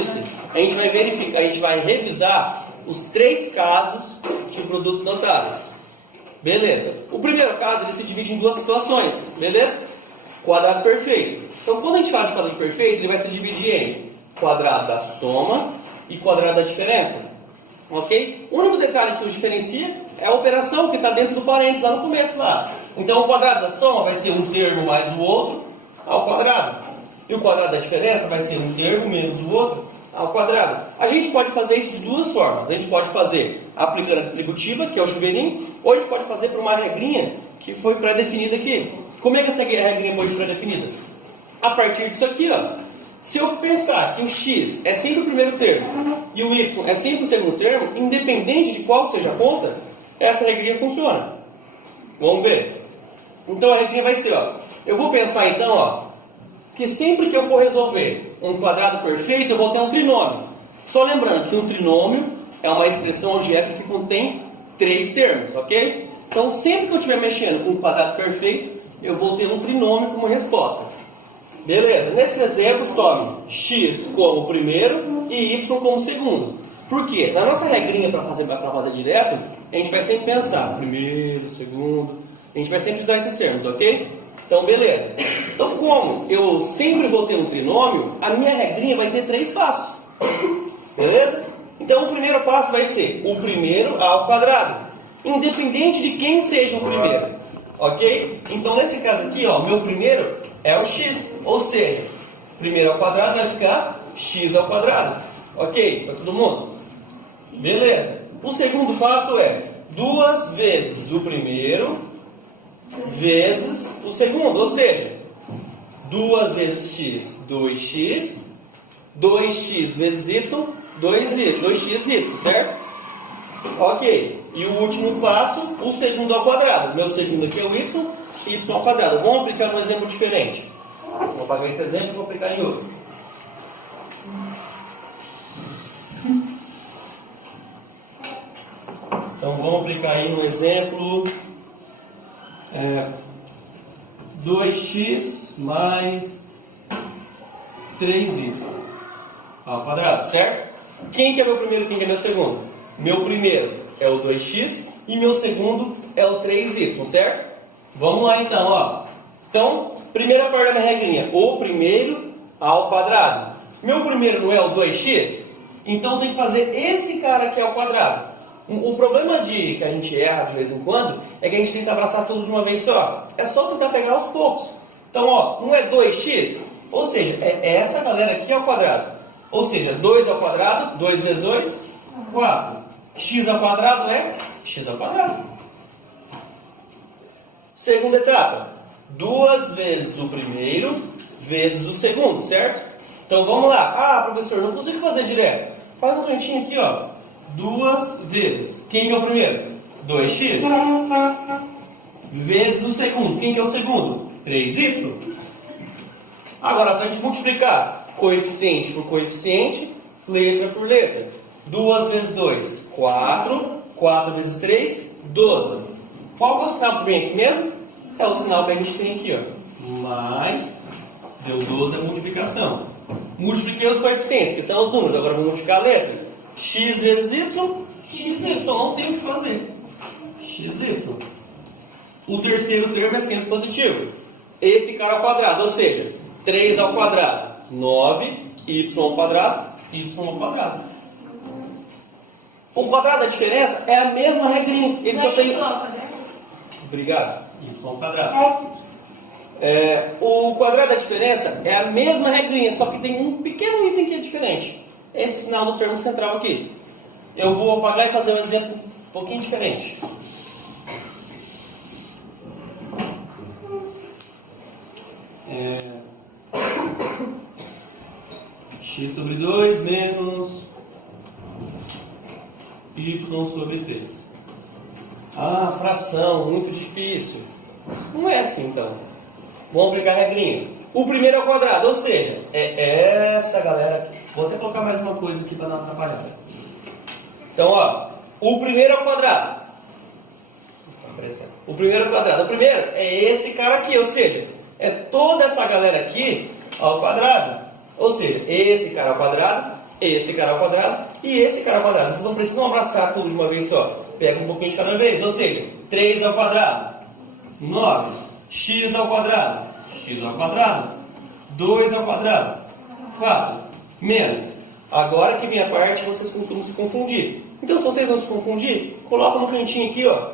disse, a gente vai verificar, a gente vai revisar os 3 casos de produtos notáveis. Beleza. O primeiro caso ele se divide em 2 situações, beleza? Quadrado perfeito. Então, quando a gente fala de quadrado perfeito, ele vai se dividir em quadrado da soma e quadrado da diferença. Ok? O único detalhe que os diferencia é a operação que está dentro do parênteses lá no começo. Lá. Então, o quadrado da soma vai ser um termo mais o outro ao quadrado. E o quadrado da diferença vai ser um termo menos o outro ao quadrado. A gente pode fazer isso de 2 formas. A gente pode fazer aplicando a distributiva, que é o chuveirinho, ou a gente pode fazer por uma regrinha que foi pré-definida aqui. Como é que essa regrinha foi pré-definida? A partir disso aqui, ó. Se eu pensar que o x é sempre o primeiro termo e o y é sempre o segundo termo, independente de qual seja a conta, essa regrinha funciona. Vamos ver. Então a regrinha vai ser, ó. Eu vou pensar então, ó, que sempre que eu for resolver um quadrado perfeito, eu vou ter um trinômio. Só lembrando que um trinômio é uma expressão algébrica que contém 3 termos, ok? Então, sempre que eu estiver mexendo com um quadrado perfeito, eu vou ter um trinômio como resposta. Beleza? Nesses exemplos, tome x como primeiro e y como segundo. Por quê? Na nossa regrinha para fazer direto, a gente vai sempre pensar primeiro, segundo. A gente vai sempre usar esses termos, ok? Então, beleza. Então, como eu sempre vou ter um trinômio, a minha regrinha vai ter 3 passos. Beleza? Então, o primeiro passo vai ser o primeiro ao quadrado, independente de quem seja o primeiro. Ok? Então, nesse caso aqui, ó, meu primeiro é o x. Ou seja, primeiro ao quadrado vai ficar x ao quadrado. Ok? Para todo mundo? Beleza. O segundo passo é 2 vezes o primeiro vezes o segundo, ou seja, 2 vezes x, 2x, 2x vezes y, 2xy, certo? Ok. E o último passo, o segundo ao quadrado. Meu segundo aqui é o y ao quadrado. Vamos aplicar um exemplo diferente. Vou apagar esse exemplo e vou aplicar em outro. Então vamos aplicar aí no exemplo 2x mais 3y ao quadrado, certo? Quem que é meu primeiro e quem que é meu segundo? Meu primeiro é o 2x e meu segundo é o 3y, certo? Vamos lá então, ó. Então, primeira parte da minha regrinha, o primeiro ao quadrado. Meu primeiro não é o 2x? Então tem que fazer esse cara aqui ao quadrado. O problema que a gente erra de vez em quando é que a gente tenta abraçar tudo de uma vez só. É só tentar pegar aos poucos. Então, ó, não é 2x? Ou seja, é essa galera aqui ao quadrado. Ou seja, 2 ao quadrado, 2 vezes 2, 4. X ao quadrado é x ao quadrado. Segunda etapa. 2 vezes o primeiro vezes o segundo, certo? Então, vamos lá. Ah, professor, não consigo fazer direto. Faz um cantinho aqui, ó. 2 vezes. Quem que é o primeiro? 2x. Vezes o segundo. Quem que é o segundo? 3y. Agora, só a gente multiplicar coeficiente por coeficiente, letra por letra. 2 vezes 2, 4. 4 vezes 3, 12. Qual que é o sinal que vem aqui mesmo? É o sinal que a gente tem aqui, ó. Mais, deu 12 a multiplicação. Multipliquei os coeficientes, que são os números. Agora vou multiplicar a letra. X vezes y, xy, não tem o que fazer. Xy. O terceiro termo é sempre positivo. Esse cara ao quadrado, ou seja, 3 ao quadrado, 9, y ao quadrado, y ao quadrado. O quadrado da diferença é a mesma regrinha. Ele só tem... Obrigado. Y ao quadrado. O quadrado da diferença é a mesma regrinha, só que tem um pequeno item que é diferente. Esse sinal no termo central aqui. Eu vou apagar e fazer um exemplo um pouquinho diferente. X sobre 2 menos y sobre 3. Ah, fração, muito difícil. Não é assim então. Vamos aplicar a regrinha. O primeiro ao quadrado, ou seja, é essa galera aqui. Vou até colocar mais uma coisa aqui para não atrapalhar. Então, ó, o primeiro ao quadrado. O primeiro ao quadrado. O primeiro é esse cara aqui, ou seja, é toda essa galera aqui ao quadrado. Ou seja, esse cara ao quadrado esse cara ao quadrado e esse cara ao quadrado. Vocês não precisam abraçar tudo de uma vez só. Pega um pouquinho de cada vez. Ou seja, 3 ao quadrado, 9. X ao quadrado, 2 ao quadrado, 4. Menos. Agora que vem a parte que vocês costumam se confundir. Então, se vocês não se confundir, coloca no cantinho aqui, ó,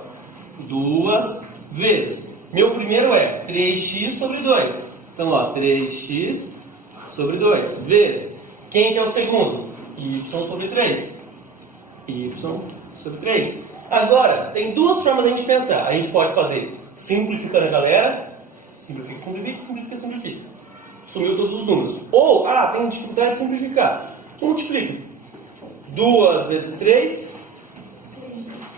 2 vezes. Meu primeiro é 3x sobre 2. Então, ó, 3x sobre 2 vezes. Quem que é o segundo? Y sobre 3. Y sobre 3. Agora, tem duas formas da gente pensar. A gente pode fazer simplificando a galera. Simplifica, simplifica, simplifica, simplifica. Sumiu todos os números. Ou, tem dificuldade de simplificar. Multiplica. 2 vezes 3,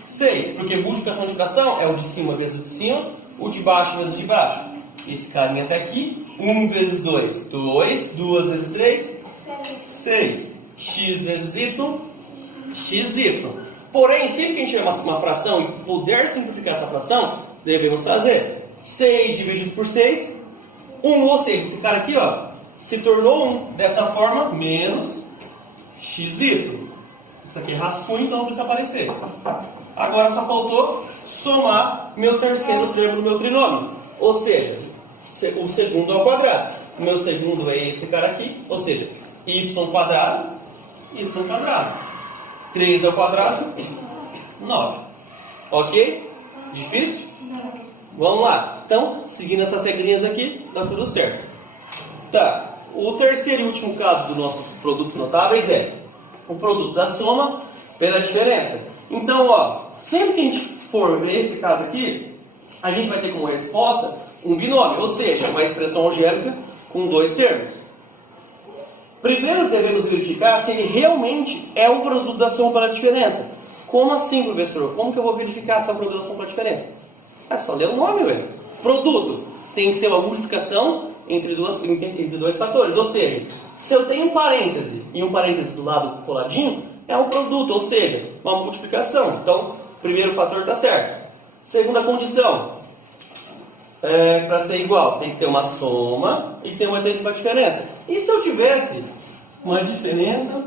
6. Porque multiplicação de fração é o de cima vezes o de cima, o de baixo vezes o de baixo. Esse carinha até aqui. 1 vezes 2, 2. 2 vezes 3, 6. X vezes y, xy. Porém, sempre que a gente tiver uma fração e puder simplificar essa fração, devemos fazer 6 dividido por 6, 1. Ou seja, esse cara aqui, ó, se tornou 1. Dessa forma, menos xy. Isso aqui é rascunho, então não precisa aparecer. Agora só faltou somar meu terceiro termo do meu trinômio. Ou seja, o segundo ao quadrado. O meu segundo é esse cara aqui. Ou seja, y quadrado. 3 ao quadrado, 9. Ok? Difícil? Vamos lá. Então, seguindo essas regrinhas aqui, dá tudo certo. Tá. O terceiro e último caso dos nossos produtos notáveis é o produto da soma pela diferença. Então, ó, sempre que a gente for ver esse caso aqui, a gente vai ter como resposta um binômio, ou seja, uma expressão algébrica com dois termos. Primeiro devemos verificar se ele realmente é um produto da soma pela diferença. Como assim, professor? Como que eu vou verificar se é um produto da soma pela diferença? É só ler o nome, velho. Produto tem que ser uma multiplicação entre dois fatores. Ou seja, se eu tenho um parêntese e um parêntese do lado coladinho, é um produto, ou seja, uma multiplicação. Então, primeiro fator está certo. Segunda condição, para ser igual, tem que ter uma soma e ter uma diferença. E se eu tivesse uma diferença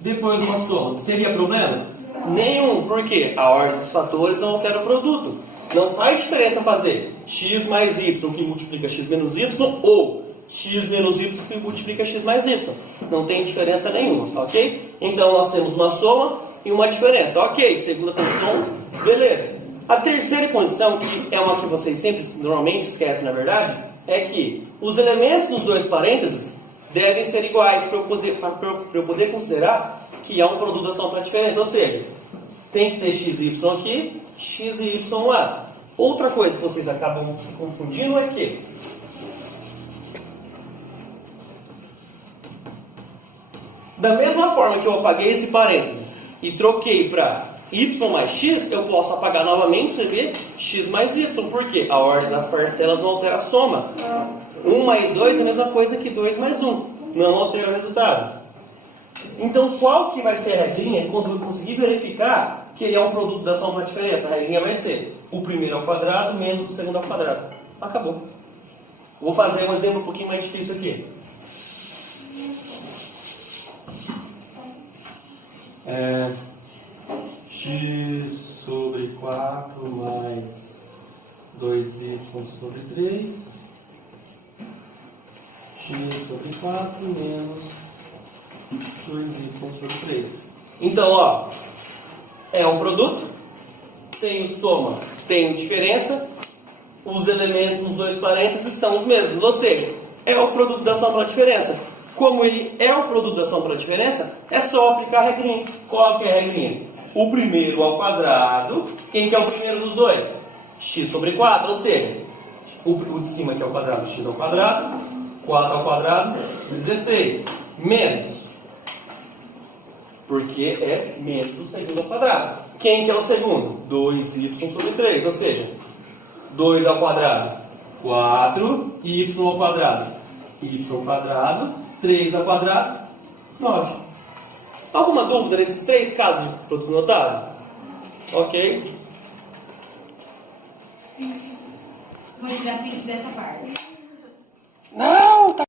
depois uma soma, seria problema? Nenhum, porque a ordem dos fatores não altera o produto. Não faz diferença fazer x mais y que multiplica x menos y ou x menos y que multiplica x mais y. Não tem diferença nenhuma, ok? Então nós temos uma soma e uma diferença. Ok, segunda condição, beleza. A terceira condição, que é uma que vocês sempre normalmente esquecem na verdade, é que os elementos dos dois parênteses devem ser iguais para eu poder considerar que é um produto da soma pela diferença. Ou seja, tem que ter xy aqui, xy lá. Outra coisa que vocês acabam se confundindo é que da mesma forma que eu apaguei esse parêntese e troquei para y mais x, eu posso apagar novamente e escrever x mais y. Por quê? A ordem das parcelas não altera a soma. 1 mais 2 é a mesma coisa que 2 mais 1. Não altera o resultado. Então, qual que vai ser a regrinha quando eu conseguir verificar que ele é um produto da soma pela diferença? A regrinha vai ser o primeiro ao quadrado menos o segundo ao quadrado. Acabou. Vou fazer um exemplo um pouquinho mais difícil aqui. X sobre 4 mais 2y sobre 3. X sobre 4 menos 2y sobre 3. Então, ó, é um produto, tenho soma, tenho diferença, os elementos nos dois parênteses são os mesmos, ou seja, é o produto da soma pela diferença. Como ele é o produto da soma pela diferença, é só aplicar a regrinha. Qual que é a regrinha? O primeiro ao quadrado, quem que é o primeiro dos dois? X sobre 4, ou seja, o de cima que é o quadrado, x ao quadrado, 4 ao quadrado, 16, menos, porque é menos o segundo ao quadrado. Quem que é o segundo? 2y sobre 3, ou seja, 2 ao quadrado, 4, y ao quadrado, 3 ao quadrado, 9. Alguma dúvida nesses três casos de produto notável? Ok? Vou tirar print dessa parte. Não, tá.